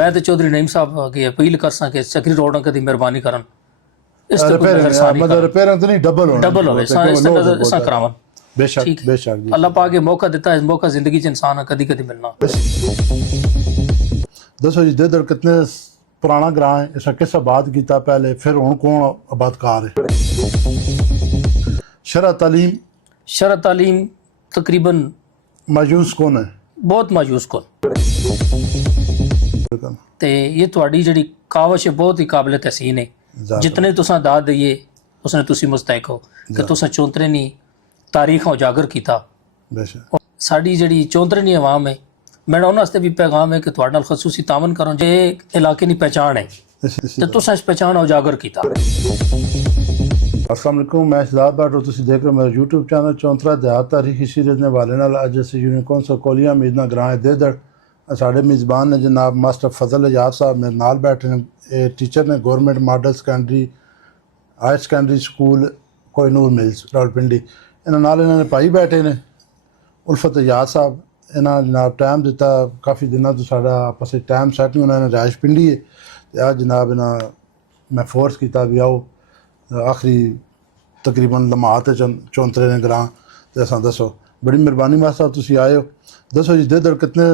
मैं तो चौधरी नईम साहब की अपील कर सके चक्री रोड की मेहरबानी करन इस मतलब रिपेयरिंग तो नहीं डबल हो करावन बेशक बेशक जी। अल्लाह पाक मौका देता है, मौका जिंदगी च इंसान कदी कदी मिलना। दसो जी देदड़ कितने पुराना ग्रां है, इसका किस आबाद किया पहले, फिर हुण कौन आबादकार है? शरह तालीम तकरीबन मायूस कौन है? बहुत मायूस कौन ते ये थोड़ी जी कावश है बहुत ही काबिल तहसीन है। जितने तुसा दाद दईए उसने तुसी मुस्तैक हो कि तुसा चौंतरेनी तारीख उजागर किया। साड़ी जी चौंतरेनी अवाम है, मेरा उन्होंने भी पैगाम है कि थोड़े नाल खसूसी तावन करो जे इलाके की पहचान है तो तुसा इस पहचान उजागर किया। अस्सलाम वालेकुम, मैं शहजाद भट्ट और तुसी देख रहे हो मेरा यूट्यूब चैनल चौंतरा देहात तारीखी सीरीज़ ने हवाले नाल अज असीं यूनिकॉर्न कोलियां मीदना ग्रां देदड़ साढ़े मेज़बान ने जनाब मास्टर फजल एजाज साहब मेरे नाल बैठे ने, टीचर ने government model secondary higher secondary school Kohinoor mills Rawalpindi. इन्होंने भाई बैठे ने उल्फत एजाज साहब, इन्होंने जनाब टाइम दिता काफ़ी दिनों तो साढ़ा आपस टाइम सैट नहीं, उन्होंने राइश पिंडी है तो आज जनाब इन्हें मैं फोर्स किया भी आओ आखिरी तकरीबन लम्हात चौंतरे ने ग्रां तो असां दसो। बड़ी मेहरबानी मास्टर साहब तुसी आए हो। दसो जी देदड़ कितने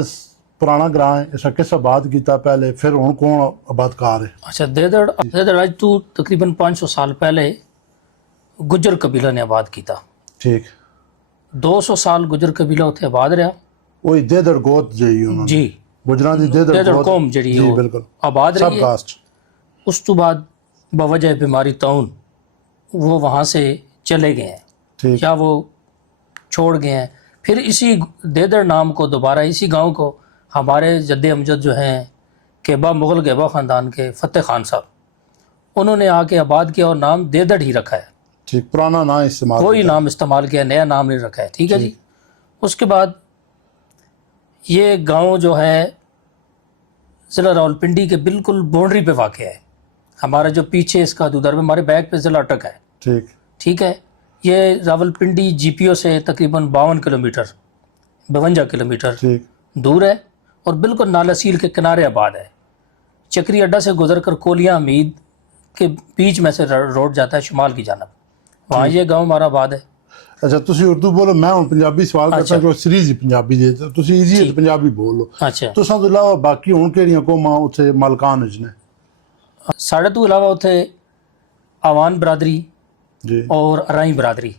पुराना ग्रां है, इसका किस आबाद किया पहले, फिर हुण कौन आबादकार है? अच्छा, देदड़ आज तो तकरीबन 500 साल पहले गुजर कबीला ने आबाद किया। ठीक। 200 साल गुजर कबीला उत्थे आबाद रहा। वही देदड़ गोत जी गुजरां दी देदड़ कौम जी बिल्कुल आबाद रही सब कास्ट। उस तो बाद बवजह बीमारी ताउन वो वहाँ से चले गए हैं या वो छोड़ गए हैं। फिर इसी देदड़ नाम को दोबारा इसी गांव को हमारे जद्दे अमजद जो हैं केबा मुग़ल गेबा ख़ानदान के फ़तेह खान साहब, उन्होंने आके आबाद किया और नाम देदड़ ही रखा है। ठीक, पुराना नाम इस्तेमाल, कोई नाम इस्तेमाल किया, नया नाम नहीं रखा है। ठीक है जी। उसके बाद ये गांव जो है ज़िला रावलपिंडी के बिल्कुल बाउंड्री पे वाक़ है। हमारा जो पीछे इसका उधर में हमारे बैग पे ज़िला अटक है। ठीक ठीक है। ये रावलपिंडी जीपीओ से तकरीबन 52 किलोमीटर 52 किलोमीटर दूर है और बिल्कुल नाला सील के किनारे आबाद है। चक्री अड्डा से गुजर कर कोलियां हमीद के बीच में से रोड जाता है शुमाल की जानब, वहाँ ये गांव हमारा आबाद है। अच्छा, तुसी उर्दू बोलो, मैं हूँ पंजाबी सवाल करता जो सीरीज ही पंजाबी दे तुसी इजी है पंजाबी बोलो। अच्छा, तुसां तो इलावा बाकी हुण केड़ियां कौमां उत्थे मालकान विच ने? साढ़े तो इलावा उत्थे आवान बरादरी जी और अराई बरादरी,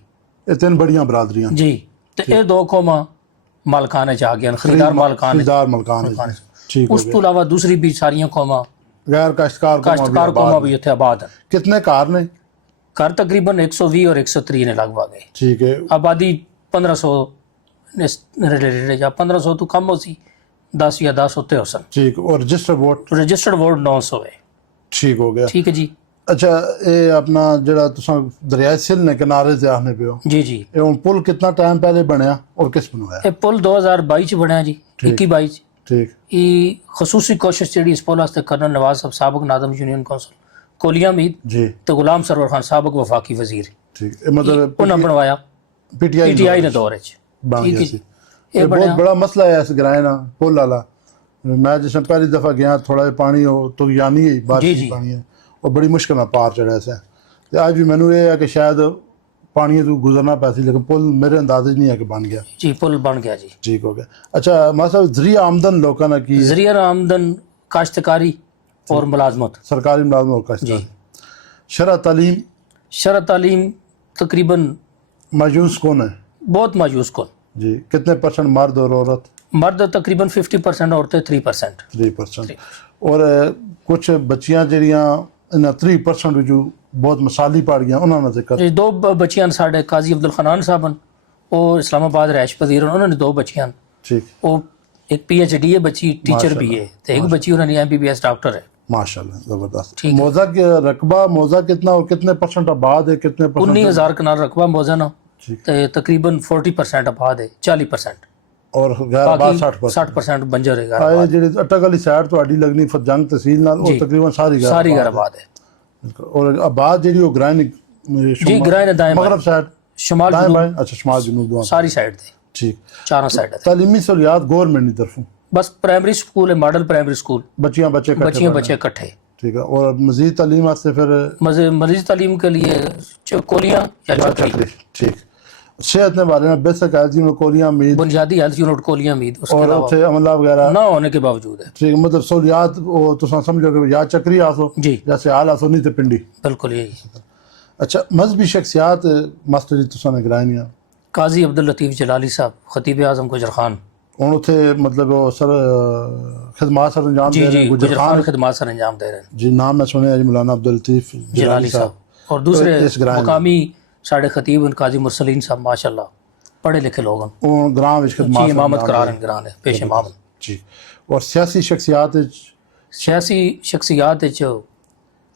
ये तीन बड़ियां बरादरियां जी। तो ये दो कौमां मालकान जा गया, खरीदार मालकान। ठीक। उस तो इलावा दूसरी भी सारियां कौमां गैर काश्तकार कौमां भी उत्थे आबाद है। कितने घर ने? घर तकरीबन 120 और 130 ने लगभग है। ठीक है। आबादी 1500 या 1500 तो कम हो सी, 10 या 10 होते हो सन। ठीक। और रजिस्टर्ड वोट 900 है। ठीक हो गया। ठीक है जी। अच्छा, ये अपना जरा तुसां दरिया सिल ने किनारे से आने पे हो जी जी, ये हुण पुल कितना टाइम पहले बनया और किस बनवाया? ये पुल 2022 बनया जी, 21-22। ठीक। ये खसूसी कोशिश जी इस पुल वास्ते कर्नल नवाज साहब साबिक नाज़िम यूनियन कौंसल कोलियां मीद जी तो गुलाम सरवर खान साबिक वफाकी वजीर, ठीक, मतलब उन्होंने बनवाया पीटीआई ने दौर ये बहुत बड़ा मसला है इस ग्रां ना पुल वाला। मैं जिसमें पहली दफा गया थोड़ा पानी हो तो यानी है बारिश पानी है और बड़ी मुश्किल पार चढ़ा से। आज भी मैनू ये है कि शायद पानी तो गुजरना पैसी, लेकिन पुल मेरे अंदाजे नहीं है कि बन गया जी। पुल बन गया जी। ठीक हो गया। अच्छा मतलब जरिया आमदन लोगों ने की? जरिया आमदन काश्तकारी और मुलाजमत, सरकारी मुलाजमत और काश्तकारी। शरह तालीम तकरीबन मायूस कौन है? बहुत मायूस कौन जी। कितने % मर्द और औरत? मर्द तकरीबन 50%, औरतें 3%। और कुछ बच्चियां जड़ियां 3% जो बहुत मसाली पड़ गया उन्होंने जिक्र। दो बच्चियां साढ़े काजी अब्दुल खनान साहब और इस्लामाबाद रैश पजीर, उन्होंने 2 बच्चियां। ठीक। वो एक PhD है बच्ची, टीचर भी है, तो एक बच्ची उन्होंने MBBS डॉक्टर है। माशाल्लाह, जबरदस्त। मौजा के रकबा मौजा कितना और कितने % आबाद है? कितने % 19,000 कनाल रकबा मौजा ना, तकरीबन 40% आबाद है, 40% और गैर आबाद 60% बंजर है। ਜਿਹੜੀ ਅਟਕ ਵਾਲੀ ਸਾਈਡ ਤੁਹਾਡੀ ਲੱਗਣੀ ਫਰਜੰਗ ਤਹਿਸੀਲ ਨਾਲ ਉਹ ਤਕਰੀਬਨ ਸਾਰੀ ਗੈਰ ਆਬਾਦ ਹੈ। और आबाद ਜਿਹੜੀ ਉਹ ਗ੍ਰਾਈਨ जी ग्राइन दाएं मगरब साइड शमाल दाएं बाएं। अच्छा, शमाल जनूब सारी साइड थे। ठीक। चारों साइड है। तालीमी सहूलियात गवर्नमेंट की तरफों बस प्राइमरी स्कूल है, मॉडल प्राइमरी स्कूल, बच्चियां बच्चे इकट्ठे बच्चियां पढ़ बच्चे रहे हैं। इकट्ठे। ठीक है। और मजीद तालीम वास्ते फिर मजीद तालीम के लिए कोलियाँ या चक्री, चक्री। ठीक। सेहत ने बारे में बेसिक हेल्थ यूनिट कोलियां मीद बुनियादी हेल्थ यूनिट कोलियाँ मीद, उसके और अलावा उत्थे अमला वगैरह ना होने के बावजूद है। ठीक, मतलब सहूलियात वो तुम समझोगे या चक्री आसो जी या सियाल आसो नहीं तो पिंडी। बिल्कुल यही। अच्छा, मजहबी शख्सियात मास्टर जी तुसां ने कराइयां काजी अब्दुल लतीफ़ जलाली साहब, खतीब आज़म गुजर खान, हुण उत्थे मतलब वो सर खिदमात सर अंजाम जी दे रहे जी हैं गुजर गुजर खान खान खिदमत सर अंजाम दे रहे हैं जी। नाम मैं सुने जी मौलाना अब्दुल लतीफ जलाली साहब, और दूसरे इस ग्रां मुकामी साढ़े खतीब काजी मुरसलीन साहब माशाल्लाह पढ़े लिखे लोग हैं ਉਹ ਗ੍ਰਾਮ ਵਿੱਚ जी, ਖਿਦਮਾਤ इमामत करा रहे हैं ग्रां ने पेश इमाम। जी। और सियासी शख्सियात ਵਿੱਚ सियासी शख्सियात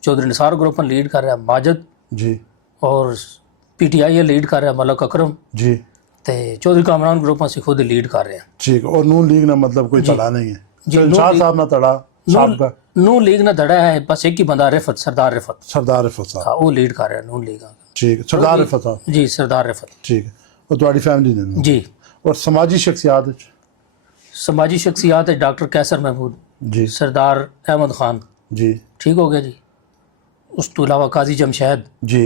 चौधरी निसार ग्रुप ने लीड कर रहा है माजिद, जी और PTI लीड कर रहा है मलक अकरम, जी ते चौधरी कामरान ग्रुप से खुद लीड कर रहे हैं। ठीक। और नून लीग ने मतलब कोई तड़ा नहीं है जी, नून शाह लीग- साहब ना तड़ा साहब का नून लीग ने धड़ा है, बस एक ही बंदा रिफत, सरदार रिफत, सरदार रिफत साहब। हाँ, वो लीड कर रहा है नून लीग का। ठीक, सरदार रिफत साहब। जी सरदार रिफत ठीक है। और तुम्हारी फैमिली ने जी। और समाजी शख्सियात ਵਿੱਚ समाजी शख्सियात है डॉक्टर कैसर महमूद, जी सरदार अहमद खान, जी ठीक हो गया जी। उस तो अलावा काजी जमशैद, जी।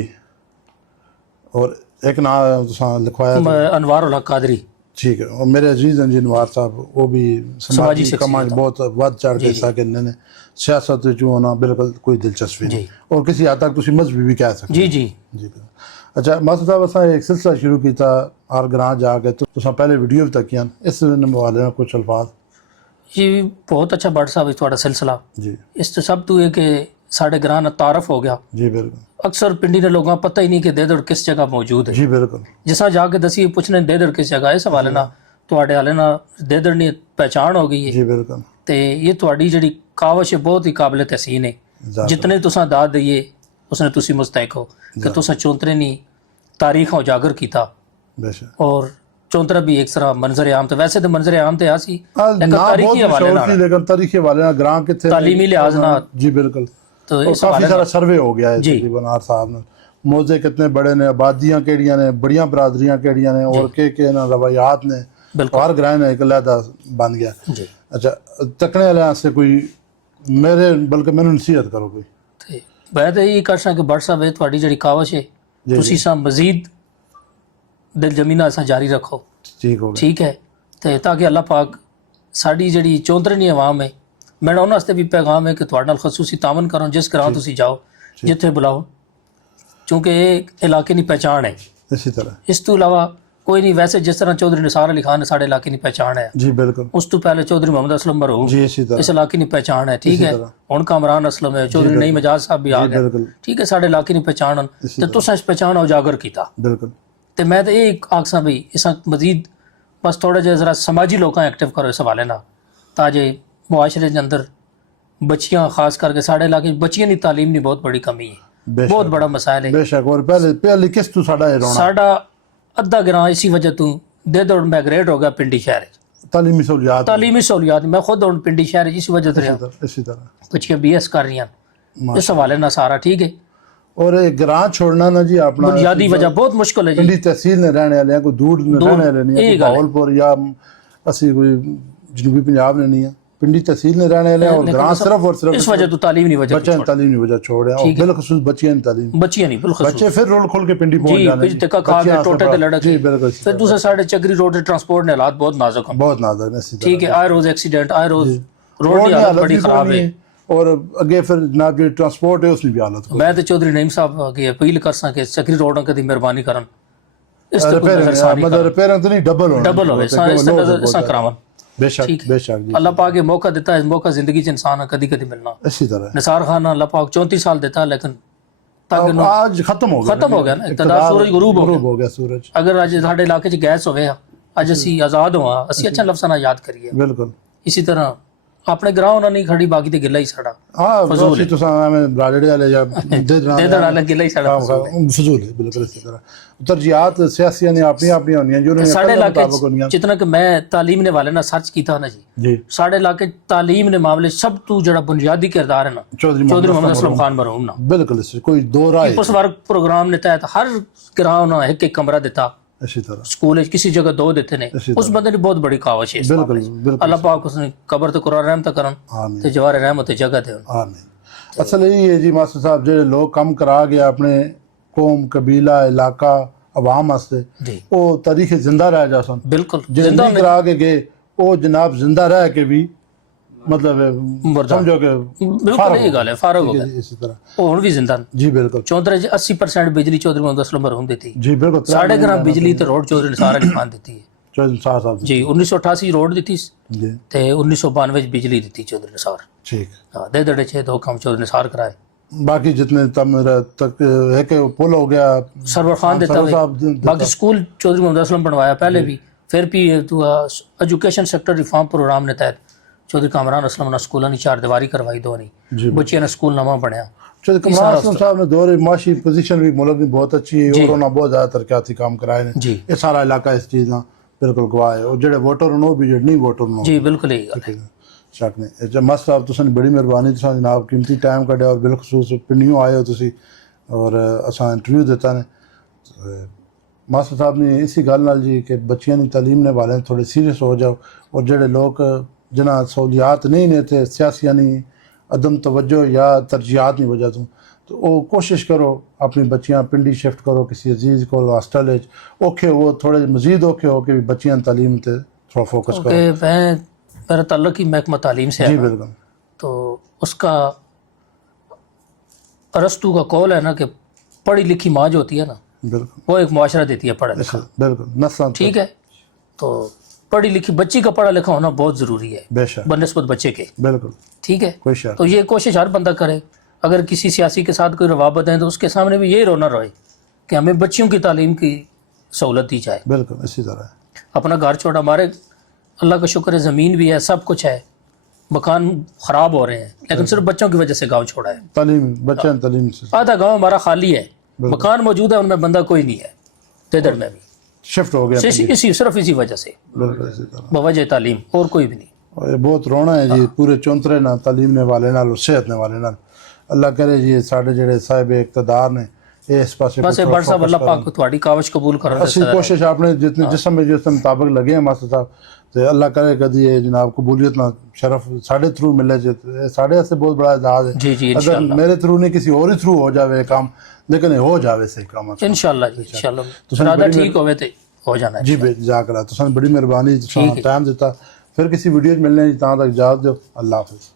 और एक नाम तुसां लिखवाया अनवार उल हक कादरी, ठीक है। और मेरे अजीज हैं जी नवाज साहब, वो भी समाजी शख्सियत कमां बहुत वध चढ़ के हिस्सा करने ने सियासत ਵਿੱਚ होना बिल्कुल कोई दिलचस्पी नहीं। जी। और किसी हद तक तुसी मजहबी भी कह सकते जी जी जी। अच्छा मास्टर साहब, असां एक सिलसिला शुरू किया हर ग्रां जाके, तो तुसां पहले वीडियो भी तकियां, इस हवाले ਨਾਲ कुछ अल्फाज जी। बहुत अच्छा बट साहब थोड़ा सिलसिला, जी इस तो सब तू है कि साढ़े ग्रां ना तारफ हो गया। जी बिल्कुल अक्सर पिंडी ने लोगों पता ही नहीं कि देदड़ किस जगह मौजूद है। जी बिल्कुल जिसा जाके दसी पूछने देदड़ किस जगह, इस हवाले ना ਤੁਹਾਡੇ हाले ना देदड़ ने पहचान हो गई है। जी बिल्कुल। ਤੇ ਇਹ ਤੁਹਾਡੀ ਜਿਹੜੀ ਕਾਵਸ਼ ਹੈ ਬਹੁਤ ਹੀ ਕਾਬਿਲ ਤਹਸੀਨ ਹੈ। ਜਿਤਨੇ ਤੁਸੀਂ ਦਾਦ ਦਈਏ ਉਸਨੇ ਤੁਸੀਂ ਮੁਸਤਹਿਕ ਹੋ ਕਿ ਤੁਸੀਂ ਚੌਂਤਰੇ ਨਹੀਂ ਤਾਰੀਖ ਉਜਾਗਰ ਕੀਤਾ। बेशक। और चौंतरा भी एक तरह मंजर आम तो वैसे तो मंजर आम तो आसी, लेकिन ना बहुत तारीखी हवाले मशहूर थी, ना लेकिन तारीखी हवाले ना ग्रां किथे तालीमी लिहाज ना जी बिल्कुल। तो और इस काफी हवाले सारा ना सर्वे हो गया है जी। तकरीबन आर साहब ने मौजे कितने बड़े ने, आबादियां केड़ियां ने, बड़ियां बरादरियां केड़ियां ने, और के ना रवायात ने, बिल्कुल हर ग्रां ने एक अलहदा बन गया। जी। अच्छा, तकने वाले से कोई मेरे बल्कि मैंने नसीहत करो कोई ਤੇ ਮੈਂ ਤਾਂ ਇਹ ਕਰ ਸਕਾਂ ਕਿ ਬਟ ਸਾਹਿਬ ਇਹ ਤੁਹਾਡੀ ਜਿਹੜੀ ਕਾਵਸ਼ ਹੈ ਤੁਸੀਂ ਸਾ ਮਜ਼ੀਦ ਦਿਲ ਜਮੀਨਾ ਅਸਾਂ ਜਾਰੀ ਰੱਖੋ, ठीक हो गया। ਠੀਕ ਹੈ। ਤੇ ਤਾਂ ਕਿ ਅੱਲਾਹ ਪਾਕ ਸਾਡੀ ਜਿਹੜੀ ਚੌਂਤਰਨੀ ਆਵਾਮ ਹੈ, ਮੇਰਾ ਉਹਨਾਂ ਵਾਸਤੇ ਵੀ ਪੈਗਾਮ ਹੈ ਕਿ ਤੁਹਾਡੇ ਨਾਲ ਖਸੂਸੀ ਤਾਮਨ ਕਰੋ ਜਿਸ ਗ੍ਰਾਮ ਤੁਸੀਂ ਜਾਓ, ਜਿੱਥੇ ਬੁਲਾਓ, ਕਿਉਂਕਿ ਇਹ ਇਲਾਕੇ ਦੀ ਪਹਿਚਾਣ ਹੈ। इसी तरह ਇਸ ਤੋਂ ਇਲਾਵਾ ਕੋਈ ਨਹੀਂ, ਵੈਸੇ ਜਿਸ ਤਰ੍ਹਾਂ ਚੌਧਰੀ ਨਿਸਾਰ ਅਲੀ ਖਾਨ ਸਾਡੇ ਇਲਾਕੇ ਦੀ ਪਹਿਚਾਣ ਹੈ, जी बिल्कुल ਉਸ ਤੋਂ ਪਹਿਲੇ ਚੌਧਰੀ ਮੁਹੰਮਦ ਅਸਲਮ ਮਰਹੂਮ जी इसी तरह ਇਸ ਇਲਾਕੇ ਦੀ ਪਹਿਚਾਣ ਹੈ, ਠੀਕ ਹੈ। ਤਰ੍ਹਾਂ। ਹੁਣ ਕਾਮਰਾਨ ਅਸਲਮ ਹੈ, ਚੌਧਰੀ ਨਈਮ ਮਜਾਜ਼ ਸਾਹਿਬ ਵੀ ਆ जी ਗਏ, बिल्कुल ਠੀਕ ਹੈ। ਸਾਡੇ ਇਲਾਕੇ ਦੀ ਪਹਿਚਾਣ ਹਨ ਤੇ ਤੁਸੀਂ ਇਸ ਪਹਿਚਾਣ ਉਜਾਗਰ ਕੀਤਾ। बिल्कुल ਤੇ ਮੈਂ ਤਾਂ ਇਹ ਆਖਸਾਂ ਵੀ ਇਸ ਮਜ਼ੀਦ ਬਸ ਥੋੜਾ ਜਿਹਾ ਜ਼ਰਾ ਸਮਾਜੀ ਲੋਕਾਂ ਐਕਟਿਵ ਕਰੋ ਇਸ ਹਵਾਲੇ ਨਾਲ, ਤਾਂ ਜੇ ਮੁਆਸ਼ਰੇ ਦੇ ਅੰਦਰ ਬੱਚੀਆਂ ਖਾਸ ਕਰਕੇ ਸਾਡੇ ਇਲਾਕੇ 'ਚ ਬੱਚੀਆਂ ਦੀ ਤਾਲੀਮ ਦੀ ਬਹੁਤ ਬੜੀ ਕਮੀ ਹੈ, बेशक ਬਹੁਤ ਬੜਾ ਮਸਾਇਲ ਹੈ। बेशक। और पहले पहले किस तू साडा है रोना ਸਾਡਾ ਅੱਧਾ ਗ੍ਰਾਂ ਇसी ਵਜ੍ਹਾ ਤੋਂ ਦੇ ਦੌੜ ਮਾਈਗ੍ਰੇਟ ਹੋ ਗਿਆ ਪਿੰਡੀ ਸ਼ਹਿਰ 'ਚ। तालीमी सहूलियात तालीमी सहूलियात मैं खुद हूँ पिंडी शहर इस वजह से रहा, इसी तरह बच्चियां BS कर रही हैं इस हवाले ना सारा ठीक है। और ये ग्रां छोड़ना ना जी अपना बुनियादी वजह बहुत मुश्किल है जी। पिंडी तहसील ने रहने वाले हैं, कोई दूर ने रहने वाले नहीं है, यही कोई गल है। भावलपुर या असी कोई जनूबी पंजाब ने नहीं है, पिंडी तहसील ने रहने वाले हैं। और ग्रां सिर्फ और सिर्फ इस वजह तो तालीम नहीं वजह बच्चे तालीम की वजह छोड़ रहे हैं, और बिलखसूस बच्चियां तालीम बच्चियां नहीं बिल्कुल बच्चे फिर रोल खोल के पिंडी पहुंच जी जाने फिर तक खा के टोटे ते लड़क जी बिल्कुल इसी फिर तरह। दूसरे साइड चक्री रोड ट्रांसपोर्ट ने हालात बहुत नाजुक हैं, बहुत नाजुक है इसी तरह। ठीक है। आए रोज एक्सीडेंट, आए रोज रोड रोड की की हालत बड़ी भी खराब बुरी है। और अगे फिर जनाब जो ट्रांसपोर्ट है उसकी भी हालत मैं तो चौधरी नईम साहब की अपील कर सकें चक्री रोड कदी मेहरबानी करन इस ते कोई नजरसानी मतलब रिपेयरिंग तो नहीं डबल होवे इस ते नजर करावन। बेशक ठीक है। बेशक जी अल्लाह पाक ये मौका देता है, इस मौका जिंदगी च इंसान कदी कदी मिलना। इसी तरह निसार खान अल्लाह पाक 34 साल देता है, लेकिन ताकि अब आज खत्म हो गया ना इक़्तिदार, सूरज गुरूब हो गया सूरज। अगर अज साडे इलाके च गैस होवे अज असी आज़ाद होवां, असी अच्छा लफ्ज़ां नाल याद करिए। बिल्कुल इसी तरह अपने ग्रां उन्हां नहीं खड़ी, बाकी ते गिला ही साडा हां फजूल है। तो हमें राजड़े वाले या दे वाला गिला ही साडा फजूल है बिल्कुल इसी तरह। तरजीहात सियासियां ने अपनी अपनी होनी है, जो उन्होंने साडे इलाके मुताबिक होनी है। जितना कि मैं तालीम ने वाले ना सर्च कीता ना जी, जी साडे इलाके तालीम ने मामले सब तो जड़ा बुनियादी किरदार है ना चौधरी मोहम्मद असलम खान मरहूम ना, बिल्कुल इससे कोई दो राय उस वर्ग प्रोग्राम ने तहत हर ग्रां ना एक कमरा दिता, इसी तरह स्कूल किसी जगह दो देते ने इसी उस बंदे ने बहुत बड़ी कावश है इस बिल्कुल मामले च। बिल्कुल अल्लाह पाक उसने कब्र ते कुरान रहमत करन आमीन ते जवार रहमत ते जगह दे आमीन। असल यही है जी मास्टर साहब जो लोग कम करा गया अपने कौम कबीला इलाका अवाम वास्ते जी वो तारीख जिंदा रह जा सन बिल्कुल जो जिंदा नहीं करा के गए वो जनाब जिंदा रह के भी मतलब मुर्दा। समझो कि बिल्कुल यही गल है फारग हो गया इसी तरह ਉਹ ਹੁਣ ਵੀ ਜ਼ਿੰਦਾ ਨੇ जी बिल्कुल ਚੌਧਰੀ ਜੀ 80% ਬਿਜਲੀ ਚੌਧਰੀ ਮੁਹੰਮਦ ਅਸਲਮ ਮਰਹੂਮ ਦਿੱਤੀ जी बिल्कुल ਸਾਡੇ ਘਰਾਂ ਬਿਜਲੀ ਤੇ ਰੋਡ ਚੌਧਰੀ ਨੇ ਸਾਰਾ ਨਿਭਾਣ ਦਿੱਤੀ ਹੈ चौधरी साहब साहब ਜੀ 1988 ਰੋਡ ਦਿੱਤੀ जी ਤੇ 1992 ਚ ਬਿਜਲੀ ਦਿੱਤੀ ਚੌਧਰੀ ਨੇ ਸਾਰ ठीक ਹਾਂ ਦੇ ਦੜੇ ਛੇ ਦੋ ਕੰਮ ਚੌਧਰੀ ਨੇ ਸਾਰ ਕਰਾਏ बाकी जितने तक है कि पुल हो गया ਸਰਵਰ ਖਾਨ ਦਿੱਤਾ सरवर ਵੇ साहब देता। ਬਾਕੀ ਸਕੂਲ ਚੌਧਰੀ ਮੁਹੰਮਦ ਅਸਲਮ ਬਣਵਾਇਆ ਪਹਿਲੇ ਵੀ ਫਿਰ ਵੀ ਐਜੂਕੇਸ਼ਨ ਸੈਕਟਰ ਰਿਫਾਰਮ ਪ੍ਰੋਗਰਾਮ ਨੇ ਤਹਿਤ ਚੌਧਰੀ ਕਾਮਰਾਨ ਅਸਲਮ ਨਾਲ ਸਕੂਲਾਂ ਦੀ ਚਾਰ ਦੀਵਾਰੀ ਕਰਵਾਈ ਦੋ ਨਹੀਂ जी ਬੱਚਿਆਂ ਨੇ ਸਕੂਲ ਨਵਾਂ ਬਣਿਆ चौधरी कमरान असलम साहब ने दौरे माशी पोजीशन भी मुल्क की बहुत अच्छी है जी। और उन्होंने बहुत ज़्यादा तरक्याती काम कराए ने जी ये सारा इलाका इस चीज़ का बिल्कुल गवाह है और जेडे वोटर ने वो भी जेडे नहीं वोटर ने जी बिल्कुल यही गल है शक नहीं जब मस्त साहब तुसें बड़ी मेहरबानी तुसें जनाब कीमती टाइम कड्ढिया और बिलखसूस पिंडियों आए हो तुसी और असां इंटरव्यू दिता ने मास्टर साहब ने इसी गल नाल जी कि बच्चियां दी तालीम ने वाले थोड़े सीरियस हो जाओ और जेडे लोग जिन्हां सहूलियात नहीं ने ते सियासी यानी अदम तवज्जो या तरजीहात की वजह तो वो कोशिश करो अपनी बच्चियां पिंडी शिफ्ट करो किसी अजीज को हॉस्टल औखे वो थोड़े मजीद औखे हो कि बच्चियां तालीम ते थोड़ा फोकस करो कि मैं मेरा ताल्लुक ही महकमा तालीम से जी है ना, बिल्कुल तो उसका अरस्तू का कौल है ना कि पढ़ी लिखी माँ जो होती है ना बिल्कुल वो एक मुआशरा देती है पढ़ा लिखा बिल्कुल नस्ल ठीक है तो पढ़ी लिखी बच्ची का पढ़ा लिखा होना बहुत ज़रूरी है बेशक बनस्बत बच्चे के बिल्कुल ठीक है कोई शक तो ये कोशिश हर बंदा करे अगर किसी सियासी के साथ कोई रवाबत है तो उसके सामने भी यही रोना रोए कि हमें बच्चियों की तालीम की सहूलत दी जाए बिल्कुल इसी तरह है अपना घर छोड़ा हमारे अल्लाह का शुक्र है ज़मीन भी है सब कुछ है मकान ख़राब हो रहे हैं लेकिन सिर्फ बच्चों की वजह से गांव छोड़ा है तालीम बच्चे तालीम से आधा गांव हमारा खाली है मकान मौजूद है उनमें बंदा कोई नहीं है तेदड़ में भी शिफ्ट हो गया सिर्फ इसी वजह से बिल्कुल इसी तरह बवजह तालीम और कोई भी नहीं और ये बहुत रोना है जी पूरे चौंतरे ना तालीम ने वाले नाल और सेहत ने वाले नाल अल्लाह करे जी साढ़े जेड़े साहिब इक़्तिदार ने इस पासे बस ये बड़ साहब अल्लाह पाक तुम्हारी कावश कबूल कर असली कोशिश आपने जितने जिसम में जिस मुताबिक लगे हैं मास्टर साहब तो अल्लाह करे कभी ये जनाब कबूलियत ना शरफ साढ़े थ्रू मिले जे साढ़े से बहुत बड़ा एजाज है जी जी अगर इंशाल्लाह मेरे थ्रू नहीं किसी और ही थ्रू हो जावे काम लेकिन ये हो जावे सही काम इंशाल्लाह जी इंशाल्लाह तुसां इरादा बड़ी ठीक होवे ते हो जाना है जी जजाकल्लाह तुसां बड़ी मेहरबानी ठीक है। टाइम दिता फिर किसी वीडियो च मिलने जी तां तक इजाजत दो अल्लाह हाफिज़